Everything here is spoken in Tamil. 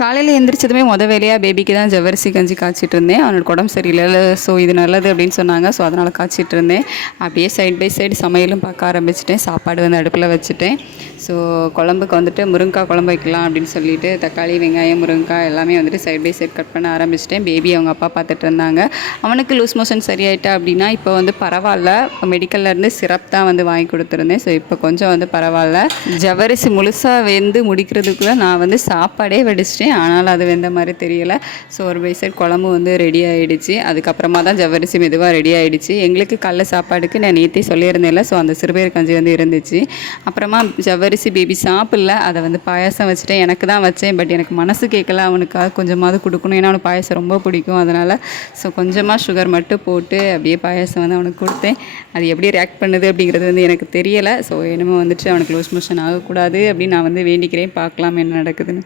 காலையில் எழுந்திரிச்சதுமே வேலையாக பேபிக்கு தான் ஜவ்வரிசி கஞ்சி காய்ச்சிட்டு இருந்தேன். அவனோட உடம்பு சரியில்லை, ஸோ இது நல்லது அப்படின்னு சொன்னாங்க. ஸோ அதனால் காய்ச்சிட்டு இருந்தேன். அப்படியே சைட் பை சைடு சமையலும் பார்க்க ஆரம்பிச்சிட்டேன். சாப்பாடு வந்து அடுப்பில் வச்சுட்டேன். ஸோ குழம்புக்கு வந்துட்டு முருங்கைக்காய் குழம்பு வைக்கலாம் அப்படின்னு சொல்லிட்டு தக்காளி, வெங்காயம், முருங்கைக்காய் எல்லாமே வந்துட்டு சைட் பை சைட் கட் பண்ண ஆரம்பிச்சிட்டேன். பேபி அவங்க அப்பா பார்த்துட்டு இருந்தாங்க. அவனுக்கு லூஸ் மோஷன் சரியாயிட்டா அப்படின்னா இப்போ வந்து பரவாயில்ல. மெடிக்கல்லேருந்து சிரப் தான் வந்து வாங்கி கொடுத்துருந்தேன். ஸோ இப்போ கொஞ்சம் வந்து பரவாயில்ல. ஜவ்வரிசி முழுசாக வெந்து முடிக்கிறதுக்குள்ளே நான் வந்து சாப்பாடே வடிச்சிட்டேன். ஆனால் அது வெந்த மாதிரி தெரியலை. ஸோ ஒரு பை சைட் குழம்பு வந்து ரெடி ஆகிடுச்சு. அதுக்கப்புறமா தான் ஜவ்வரிசி மெதுவாக ரெடி ஆகிடுச்சு. எங்களுக்கு காலைல சாப்பாடுக்கு நான் நேற்றே சொல்லியிருந்தேன்ல, ஸோ அந்த சிறுபயிறு கஞ்சி வந்து இருந்துச்சு. அப்புறமா ஜவ்வரிசி பேபி சாப்பிடல, அதை வந்து பாயாசம் வச்சுட்டேன். எனக்கு தான் வச்சேன், பட் எனக்கு மனசு கேட்கல. அவனுக்காக கொஞ்சமாவது கொடுக்கணும், ஏன்னா அவனுக்கு பாயாசம் ரொம்ப பிடிக்கும். அதனால் ஸோ கொஞ்சமாக சுகர் மட்டும் போட்டு அப்படியே பாயாசம் வந்து அவனுக்கு கொடுத்தேன். அது எப்படி ரியாக்ட் பண்ணுது அப்படிங்கிறது வந்து எனக்கு தெரியலை. ஸோ என்னமோ வந்துட்டு அவனுக்கு லூஸ் மோஷன் ஆகக்கூடாது அப்படின்னு நான் வந்து வேண்டிக்கிறேன். பார்க்கலாம் என்ன நடக்குதுன்னு.